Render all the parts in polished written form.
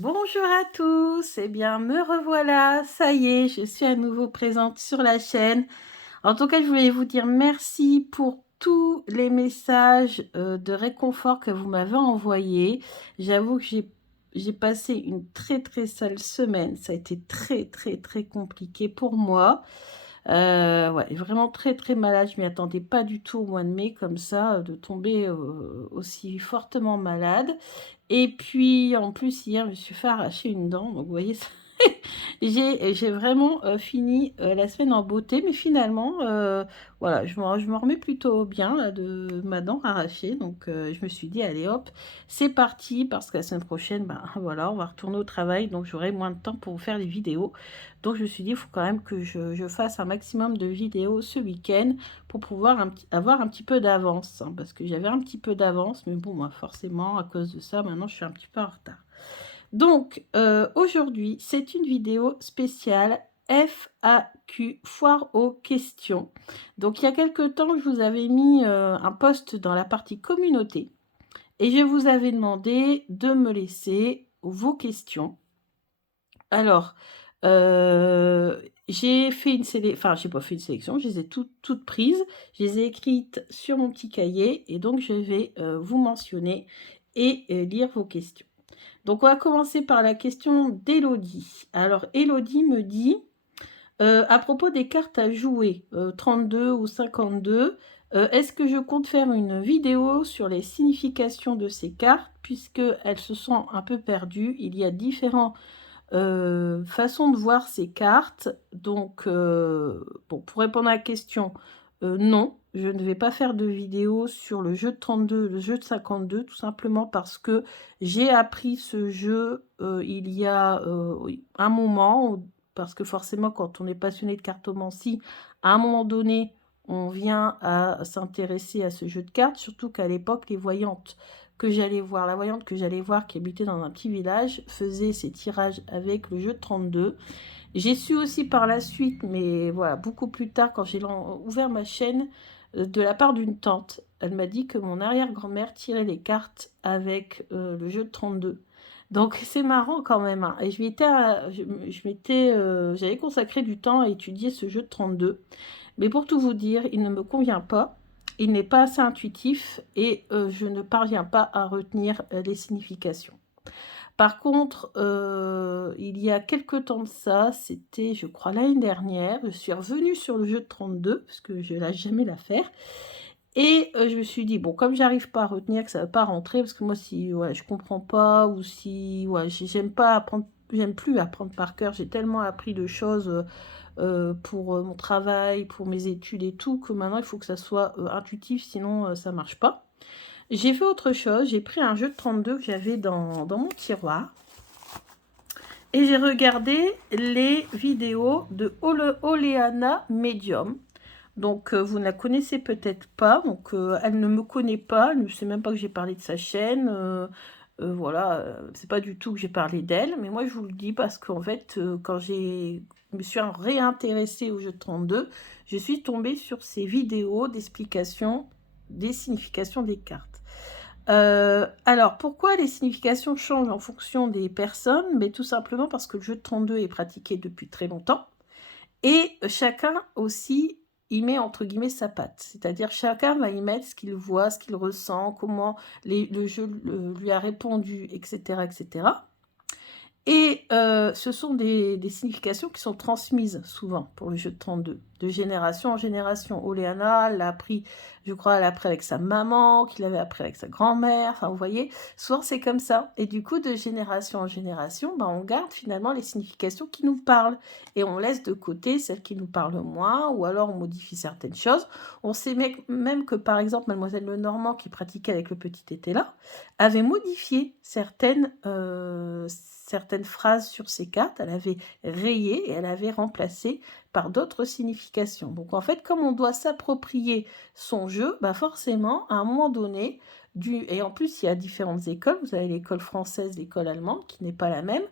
Bonjour à tous, eh bien me revoilà, ça y est, je suis à nouveau présente sur la chaîne. En tout cas, je voulais vous dire merci pour tous les messages de réconfort que vous m'avez envoyés. J'avoue que j'ai passé une très sale semaine, ça a été très compliqué pour moi. Ouais, vraiment très malade, je m'y attendais pas du tout au mois de mai comme ça, de tomber, aussi fortement malade et puis en plus hier, je me suis fait arracher une dent, donc vous voyez ça j'ai vraiment, fini, la semaine en beauté, mais finalement, voilà, je m'en remets plutôt bien là de ma dent arrachée, donc je me suis dit: «Allez hop, c'est parti» parce que la semaine prochaine, ben, voilà, on va retourner au travail, donc j'aurai moins de temps pour vous faire des vidéos. Donc je me suis dit: «Il faut quand même que je fasse un maximum de vidéos ce week-end pour pouvoir avoir un petit peu d'avance», hein, parce que j'avais un petit peu d'avance, mais bon, moi, forcément, à cause de ça, maintenant, je suis un petit peu en retard. Donc, aujourd'hui, c'est une vidéo spéciale FAQ, foire aux questions. Donc, il y a quelque temps, je vous avais mis un post dans la partie communauté et je vous avais demandé de me laisser vos questions. Alors, j'ai fait une sélection, enfin, j'ai pas fait une sélection, je les ai toutes prises, je les ai écrites sur mon petit cahier et donc je vais vous mentionner et lire vos questions. Donc, on va commencer par la question d'Élodie. Alors, Élodie me dit, à propos des cartes à jouer, 32 ou 52, est-ce que je compte faire une vidéo sur les significations de ces cartes, puisqu'elles se sont un peu perdues. Il y a différentes façons de voir ces cartes. Donc, bon, pour répondre à la question, non, je ne vais pas faire de vidéo sur le jeu de 32, le jeu de 52, tout simplement parce que j'ai appris ce jeu il y a oui, un moment, parce que forcément, quand on est passionné de cartomancie, à un moment donné, on vient à s'intéresser à ce jeu de cartes, surtout qu'à l'époque, les voyantes que j'allais voir, la voyante que j'allais voir qui habitait dans un petit village, faisait ses tirages avec le jeu de 32. J'ai su aussi par la suite, mais voilà, beaucoup plus tard, quand j'ai ouvert ma chaîne, de la part d'une tante. Elle m'a dit que mon arrière-grand-mère tirait les cartes avec le jeu de 32. Donc c'est marrant quand même, hein. Et j'avais consacré du temps à étudier ce jeu de 32. Mais pour tout vous dire, il ne me convient pas. Il n'est pas assez intuitif et je ne parviens pas à retenir les significations. Par contre, il y a quelque temps de ça, c'était je crois l'année dernière, je suis revenue sur le jeu de 32 parce que je lâche jamais l'affaire et je me suis dit: «Bon, comme j'arrive pas à retenir, que ça va pas rentrer», parce que moi si, ouais, je comprends pas ou si, ouais, j'aime plus apprendre par cœur. J'ai tellement appris de choses, pour, mon travail, pour mes études et tout, que maintenant il faut que ça soit, intuitif, sinon, ça marche pas. J'ai fait autre chose, j'ai pris un jeu de 32 que j'avais dans mon tiroir et j'ai regardé les vidéos de Oleana Medium. Donc, vous ne la connaissez peut-être pas, donc elle ne me connaît pas, elle ne sait même pas que j'ai parlé de sa chaîne, voilà, c'est pas du tout que j'ai parlé d'elle, mais moi je vous le dis parce qu'en fait, quand je me suis réintéressée au jeu de 32, je suis tombée sur ces vidéos d'explication des significations des cartes. Alors, pourquoi les significations changent en fonction des personnes? Mais tout simplement parce que le jeu de 32 est pratiqué depuis très longtemps et chacun aussi y met entre guillemets «sa patte». C'est-à-dire chacun va y mettre ce qu'il voit, ce qu'il ressent, comment le jeu lui a répondu, etc., etc. Et ce sont des significations qui sont transmises souvent pour le jeu de 32, de génération en génération. Oleana l'a appris, je crois, elle l'a appris avec sa maman, qu'il avait appris avec sa grand-mère, enfin vous voyez, souvent c'est comme ça. Et du coup, de génération en génération, ben, on garde finalement les significations qui nous parlent. Et on laisse de côté celles qui nous parlent moins, ou alors on modifie certaines choses. On sait même que par exemple, Mademoiselle Lenormand, qui pratiquait avec le petit tété là, avait modifié certaines phrases sur ses cartes, elle avait rayé et elle avait remplacé par d'autres significations. Donc en fait, comme on doit s'approprier son jeu, bah forcément, à un moment donné, et en plus il y a différentes écoles, vous avez l'école française, l'école allemande, qui n'est pas la même,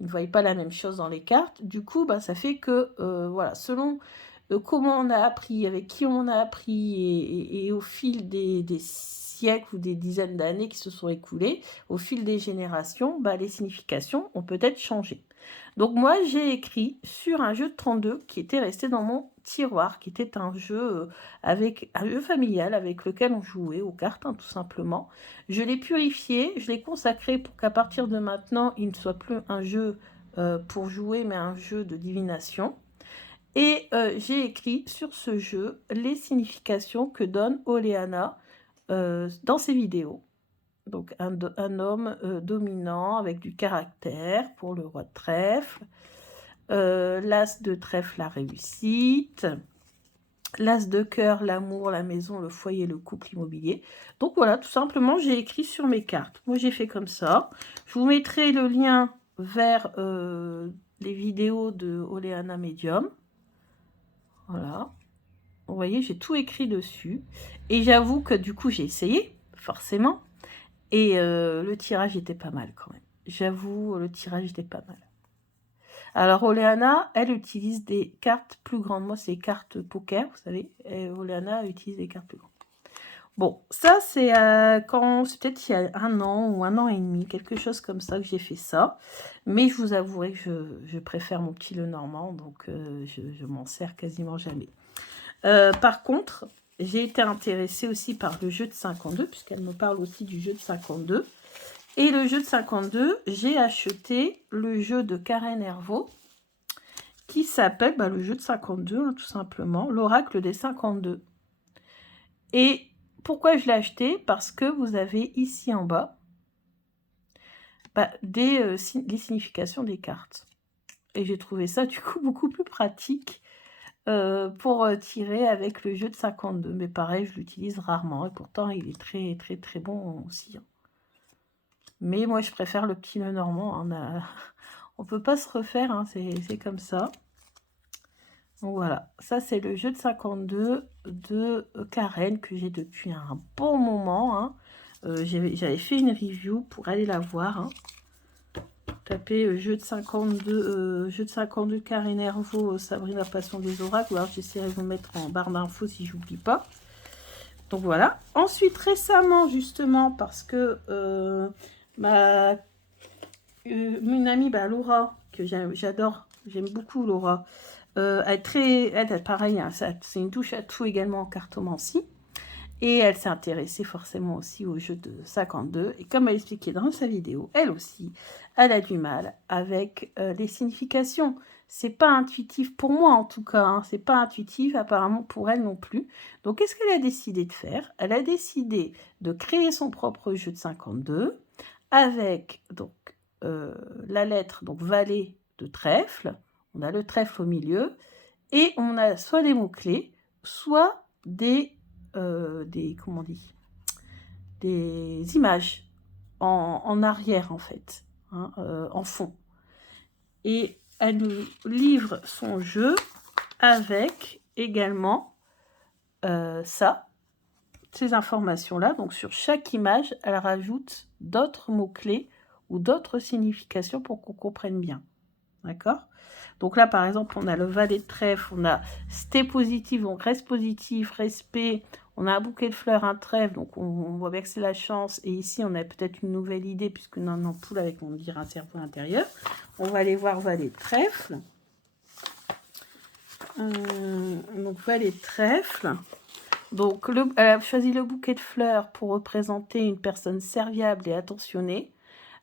ils ne voient pas la même chose dans les cartes, du coup, bah, ça fait que, voilà, selon comment on a appris, avec qui on a appris, et au fil des siècles ou des dizaines d'années qui se sont écoulées, au fil des générations, bah, les significations ont peut-être changé. Donc moi, j'ai écrit sur un jeu de 32 qui était resté dans mon tiroir, qui était un jeu familial avec lequel on jouait aux cartes, hein, tout simplement. Je l'ai purifié, je l'ai consacré pour qu'à partir de maintenant, il ne soit plus un jeu pour jouer, mais un jeu de divination. Et j'ai écrit sur ce jeu les significations que donne Oleana dans ses vidéos. Donc un homme dominant avec du caractère pour le roi de trèfle, l'as de trèfle, la réussite, l'as de cœur, l'amour, la maison, le foyer, le couple, l'immobilier. Donc voilà, tout simplement, j'ai écrit sur mes cartes. Moi, j'ai fait comme ça. Je vous mettrai le lien vers les vidéos de Oleana Medium. Voilà. Vous voyez, j'ai tout écrit dessus. Et j'avoue que du coup, j'ai essayé, forcément. Et le tirage était pas mal quand même. J'avoue, le tirage était pas mal. Alors, Oleana, elle utilise des cartes plus grandes. Moi, c'est les cartes poker, vous savez. Et Oleana utilise des cartes plus grandes. Bon, ça, c'est c'est peut-être il y a 1 an ou 1 an et demi, quelque chose comme ça que j'ai fait ça. Mais je vous avouerai que je préfère mon petit Lenormand, donc je m'en sers quasiment jamais. Par contre, j'ai été intéressée aussi par le jeu de 52, puisqu'elle me parle aussi du jeu de 52. Et le jeu de 52, j'ai acheté le jeu de Karen Hervaux, qui s'appelle le jeu de 52, hein, tout simplement, l'oracle des 52. Et pourquoi je l'ai acheté? Parce que vous avez ici en bas les significations des cartes. Et j'ai trouvé ça du coup beaucoup plus pratique pour tirer avec le jeu de 52. Mais pareil, je l'utilise rarement et pourtant il est très très très bon aussi. Mais moi je préfère le petit Lenormand. On peut pas se refaire, hein, c'est comme ça. Donc voilà, ça c'est le jeu de 52 de Karen que j'ai depuis un bon moment. Hein. J'avais fait une review pour aller la voir. Hein. Tapez jeu de 52 Karen Hervaux, Sabrina Passion des Oracles. Alors j'essaierai de vous mettre en barre d'infos si j'oublie pas. Donc voilà. Ensuite, récemment, justement, parce que une amie, Laura, que j'adore, j'aime beaucoup Laura, pareil, hein, c'est une touche à tout également en cartomancie. Et elle s'est intéressée forcément aussi au jeu de 52. Et comme elle expliquait dans sa vidéo, elle aussi, elle a du mal avec les significations. C'est pas intuitif pour moi en tout cas. Hein, c'est pas intuitif apparemment pour elle non plus. Donc qu'est-ce qu'elle a décidé de faire? Elle a décidé de créer son propre jeu de 52 avec donc la lettre donc valet de trèfle. On a le trèfle au milieu et on a soit des mots-clés, soit des comment on dit, des images en arrière en fait, hein, en fond. Et elle nous livre son jeu avec également ces informations-là. Donc sur chaque image, elle rajoute d'autres mots-clés ou d'autres significations pour qu'on comprenne bien. D'accord? Donc là, par exemple, on a le valet de trèfle, on a sté positif, donc reste positif, respect, on a un bouquet de fleurs, un trèfle, donc on voit bien que c'est la chance. Et ici, on a peut-être une nouvelle idée, puisque on a une ampoule avec, on dirait, un cerveau intérieur. On va aller voir valet de trèfle. Donc valet de trèfle. Donc, elle a choisi le bouquet de fleurs pour représenter une personne serviable et attentionnée.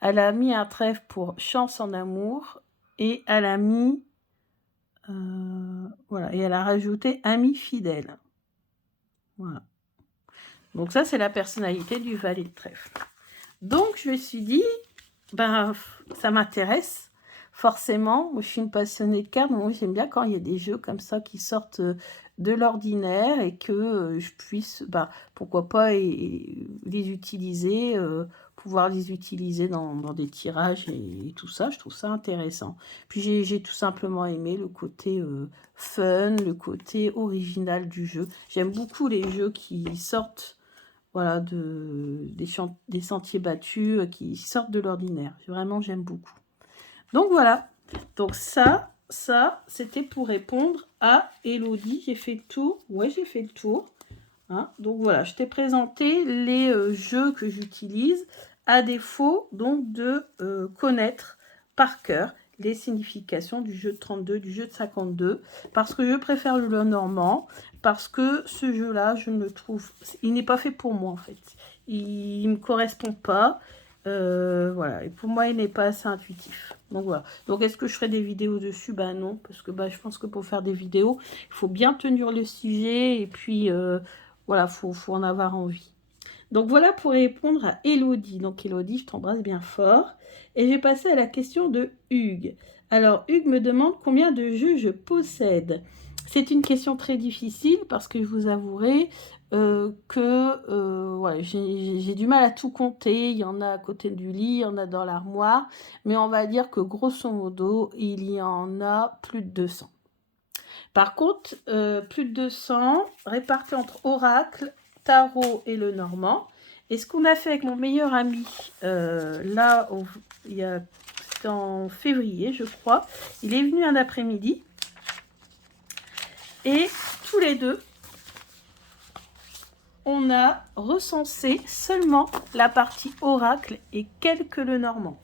Elle a mis un trèfle pour chance en amour. Et elle a mis, voilà, et elle a rajouté ami fidèle. Voilà. Donc ça, c'est la personnalité du valet de trèfle. Donc, je me suis dit, ça m'intéresse, forcément. Moi, je suis une passionnée de cartes, donc moi, j'aime bien quand il y a des jeux comme ça qui sortent de l'ordinaire et que je puisse, pourquoi pas, les utiliser, pouvoir les utiliser dans des tirages et tout ça. Je trouve ça intéressant. Puis j'ai tout simplement aimé le côté fun, le côté original du jeu. J'aime beaucoup les jeux qui sortent, voilà, des sentiers battus, qui sortent de l'ordinaire. Vraiment, j'aime beaucoup. Donc voilà. Donc ça, c'était pour répondre à Elodie. J'ai fait le tour. Ouais, j'ai fait le tour. Hein. Donc voilà, je t'ai présenté les jeux que j'utilise à défaut donc de connaître par cœur les significations du jeu de 32, du jeu de 52, parce que je préfère le Lenormand, parce que ce jeu-là, je me trouve... Il n'est pas fait pour moi, en fait. Il ne me correspond pas. Voilà, et pour moi, il n'est pas assez intuitif. Donc voilà. Donc est-ce que je ferai des vidéos dessus? Ben non, parce que je pense que pour faire des vidéos, il faut bien tenir le sujet, et puis... voilà, faut en avoir envie. Donc voilà pour répondre à Elodie. Donc Elodie, je t'embrasse bien fort. Et je vais passer à la question de Hugues. Alors Hugues me demande combien de jeux je possède. C'est une question très difficile parce que je vous avouerai que ouais, j'ai du mal à tout compter. Il y en a à côté du lit, il y en a dans l'armoire. Mais on va dire que grosso modo, il y en a plus de 200. Par contre, plus de 200 répartis entre Oracle, Tarot et le Normand. Et ce qu'on a fait avec mon meilleur ami, là, c'était en février, je crois, il est venu un après-midi. Et tous les deux, on a recensé seulement la partie Oracle et quelques le Normand.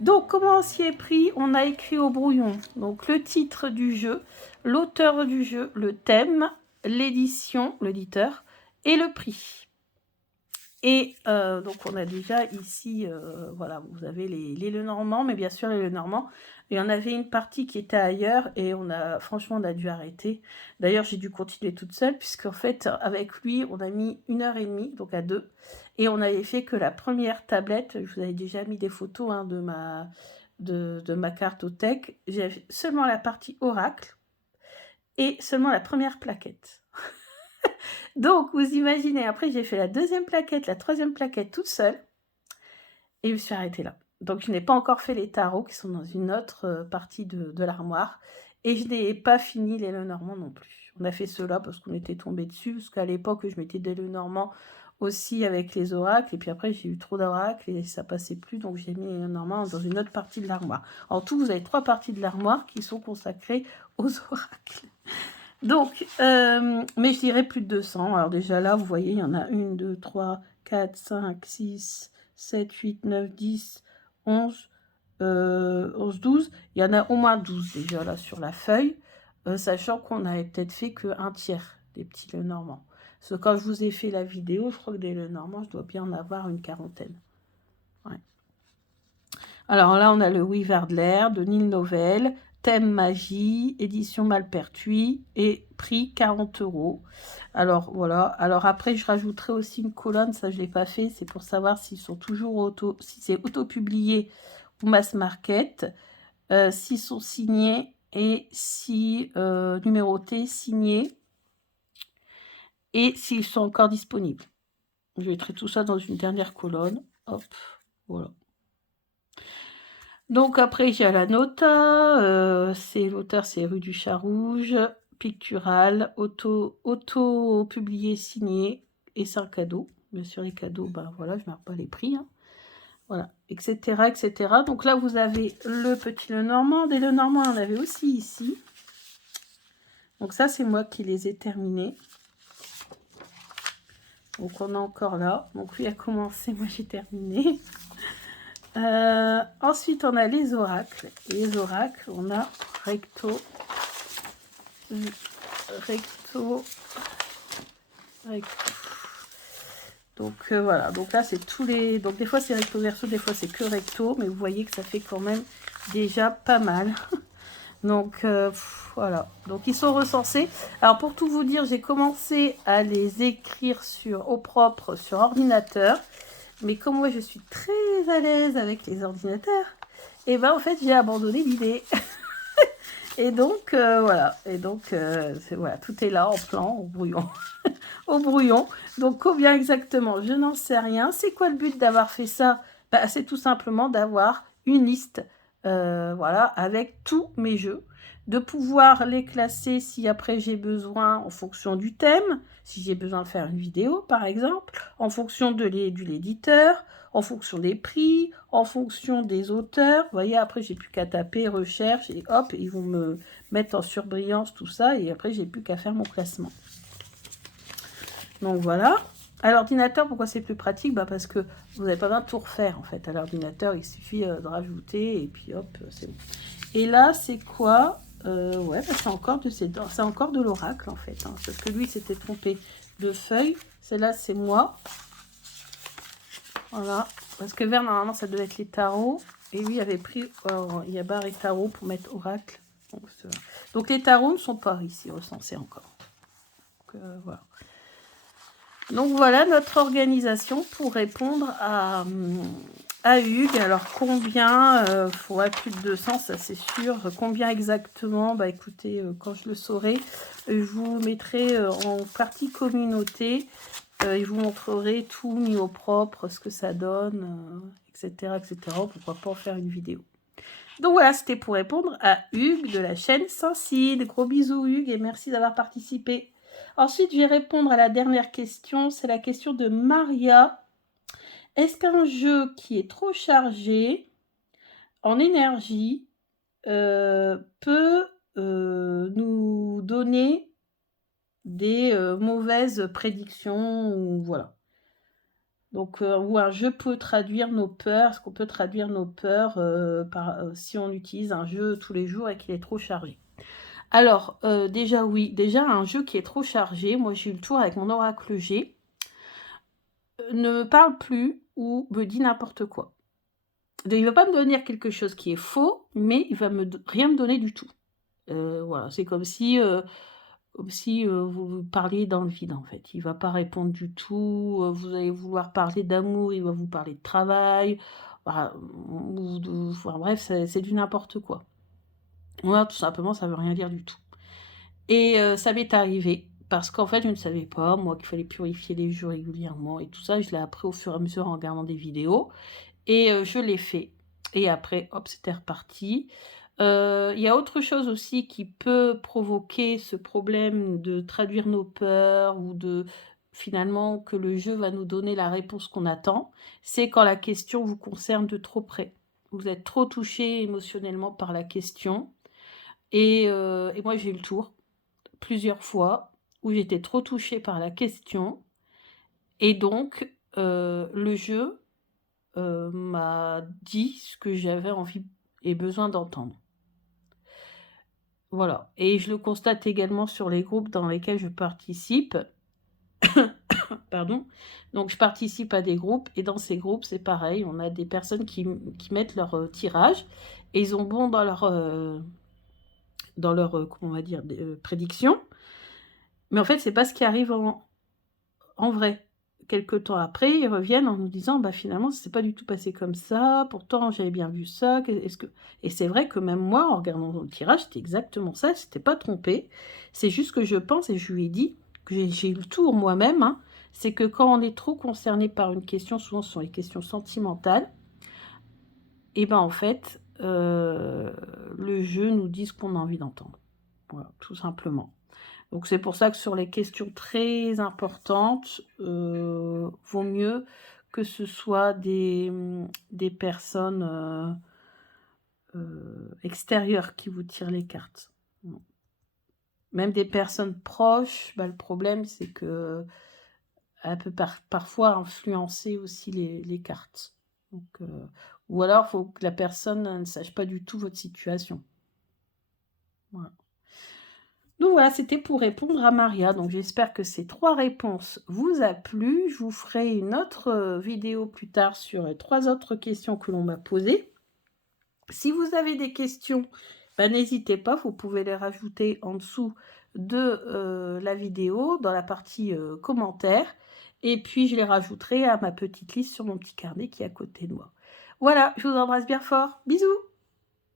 Donc, comment on s'y est pris? On a écrit au brouillon donc le titre du jeu, l'auteur du jeu, le thème, l'édition, l'éditeur et le prix. Et donc, on a déjà ici, voilà, vous avez les Lenormand, mais bien sûr, les Lenormand. Il y en avait une partie qui était ailleurs et franchement, on a dû arrêter. D'ailleurs, j'ai dû continuer toute seule, puisqu'en fait, avec lui, on a mis 1h30, donc à 2. Et on avait fait que la première tablette. Je vous avais déjà mis des photos hein, de ma cartothèque. J'ai seulement la partie Oracle et seulement la première plaquette. Donc, vous imaginez, après, j'ai fait la deuxième plaquette, la troisième plaquette toute seule. Et je me suis arrêtée là. Donc, je n'ai pas encore fait les tarots qui sont dans une autre partie de l'armoire. Et je n'ai pas fini les Lenormand non plus. On a fait cela parce qu'on était tombé dessus. Parce qu'à l'époque, je mettais des Lenormand aussi avec les oracles. Et puis après, j'ai eu trop d'oracles et ça passait plus. Donc, j'ai mis les Lenormand dans une autre partie de l'armoire. En tout, vous avez 3 parties de l'armoire qui sont consacrées aux oracles. Donc, mais je dirais plus de 200. Alors déjà là, vous voyez, il y en a 1, 2, 3, 4, 5, 6, 7, 8, 9, 10, 11, 11, 12. Il y en a au moins 12 déjà là sur la feuille, sachant qu'on n'avait peut-être fait qu'un tiers des petits Lenormand. Parce que quand je vous ai fait la vidéo, je crois que des Lenormand, je dois bien en avoir une quarantaine. Ouais. Alors là, on a le Oui vers de l'air de Nil Novel, thème magie, édition Malpertuis et prix 40 €. Alors voilà. Alors après, je rajouterai aussi une colonne, ça je ne l'ai pas fait, c'est pour savoir s'ils sont toujours si c'est auto-publié ou mass market, s'ils sont signés et si numérotés, signés et s'ils sont encore disponibles. Je mettrai tout ça dans une dernière colonne. Hop, voilà. Donc après, j'ai la nota, l'auteur, c'est Rue du Chat Rouge, pictural, auto-publié, signé, et c'est un cadeau. Bien sûr, les cadeaux, voilà, je ne marque pas les prix. Hein. Voilà, etc., etc. Donc là, vous avez le petit Lenormand. Des Lenormand, on en avait aussi ici. Donc ça, c'est moi qui les ai terminés. Donc on est encore là. Donc lui a commencé, moi j'ai terminé. Ensuite, on a les oracles. Et les oracles, on a recto. Donc voilà, donc là c'est tous les... Donc des fois c'est recto verso, des fois c'est que recto, mais vous voyez que ça fait quand même déjà pas mal. Donc voilà, donc ils sont recensés. Alors pour tout vous dire, j'ai commencé à les écrire au propre sur ordinateur. Mais comme moi, je suis très à l'aise avec les ordinateurs, et en fait, j'ai abandonné l'idée. Et donc, voilà. Et donc, voilà, tout est là, en plan, au brouillon. Au brouillon. Donc, combien exactement? Je n'en sais rien. C'est quoi le but d'avoir fait ça? C'est tout simplement d'avoir une liste, voilà, avec tous mes jeux. De pouvoir les classer si après j'ai besoin en fonction du thème, si j'ai besoin de faire une vidéo par exemple, en fonction de l'éditeur, en fonction des prix, en fonction des auteurs. Vous voyez, après j'ai plus qu'à taper recherche et hop, ils vont me mettre en surbrillance tout ça et après j'ai plus qu'à faire mon classement. Donc voilà. À l'ordinateur, pourquoi c'est plus pratique? Bah parce que vous n'avez pas besoin de tout refaire en fait. À l'ordinateur, il suffit de rajouter et puis hop, c'est bon. Et là, c'est quoi? Ouais, bah, c'est encore de l'oracle en fait. Hein, parce que lui, il s'était trompé de feuille. Celle-là, c'est moi. Voilà. Parce que vert, normalement, ça devait être les tarots. Et lui avait pris, il y a barre et tarot pour mettre oracle. Donc les tarots ne sont pas ici recensés encore. Donc, voilà. Donc voilà notre organisation pour répondre à Hugues. Alors combien, il faudrait plus de 200, ça c'est sûr. Combien exactement? Bah écoutez, quand je le saurai, je vous mettrai en partie communauté. Je vous montrerai tout mis au propre, ce que ça donne, etc., etc. Pourquoi pas en faire une vidéo. Donc voilà, c'était pour répondre à Hugues de la chaîne Sensible. Gros bisous Hugues et merci d'avoir participé. Ensuite, je vais répondre à la dernière question. C'est la question de Maria. Est-ce qu'un jeu qui est trop chargé en énergie peut nous donner des mauvaises prédictions ou voilà. Donc, où un jeu peut traduire nos peurs. Est-ce qu'on peut traduire nos peurs si on utilise un jeu tous les jours et qu'il est trop chargé? Alors, déjà oui. Déjà, un jeu qui est trop chargé, moi j'ai eu le tour avec mon oracle G, ne me parle plus ou me dit n'importe quoi. Donc, il ne va pas me donner quelque chose qui est faux, mais il va rien me donner du tout. Voilà, c'est comme si vous parliez dans le vide, en fait. Il ne va pas répondre du tout. Vous allez vouloir parler d'amour, il va vous parler de travail. Voilà, enfin, bref, c'est du n'importe quoi. Voilà, tout simplement, ça ne veut rien dire du tout. Et ça m'est arrivé, parce qu'en fait, je ne savais pas, moi, qu'il fallait purifier les jeux régulièrement et tout ça. Je l'ai appris au fur et à mesure en regardant des vidéos. Et je l'ai fait. Et après, hop, c'était reparti. Il y a autre chose aussi qui peut provoquer ce problème de traduire nos peurs ou de finalement que le jeu va nous donner la réponse qu'on attend, c'est quand la question vous concerne de trop près. Vous êtes trop touché émotionnellement par la question. Et moi, j'ai eu le tour plusieurs fois où j'étais trop touchée par la question. Et donc, le jeu m'a dit ce que j'avais envie et besoin d'entendre. Voilà. Et je le constate également sur les groupes dans lesquels je participe. Pardon. Donc, je participe à des groupes et dans ces groupes, c'est pareil. On a des personnes qui mettent leur tirage et ils ont bon dans leur comment on va dire, prédiction. Mais en fait, c'est pas ce qui arrive en vrai. Quelques temps après, ils reviennent en nous disant bah finalement, ça s'est pas du tout passé comme ça. Pourtant, j'avais bien vu ça. Et c'est vrai que même moi, en regardant le tirage, c'était exactement ça. Je n'étais pas trompée. C'est juste que je pense, et je lui ai dit, que j'ai eu le tour moi-même, hein, c'est que quand on est trop concerné par une question, souvent ce sont les questions sentimentales, et ben en fait, le jeu nous dit ce qu'on a envie d'entendre. Voilà, tout simplement. Donc c'est pour ça que sur les questions très importantes, vaut mieux que ce soit des personnes extérieures qui vous tirent les cartes. Même des personnes proches, bah, le problème c'est que elle peut parfois influencer aussi les cartes. Donc, ou alors il faut que la personne ne sache pas du tout votre situation. Voilà. Donc voilà, c'était pour répondre à Maria. Donc j'espère que ces 3 réponses vous a plu. Je vous ferai une autre vidéo plus tard sur 3 autres questions que l'on m'a posées. Si vous avez des questions, bah, n'hésitez pas, vous pouvez les rajouter en dessous de la vidéo, dans la partie commentaires. Et puis je les rajouterai à ma petite liste sur mon petit carnet qui est à côté de moi. Voilà, je vous embrasse bien fort. Bisous!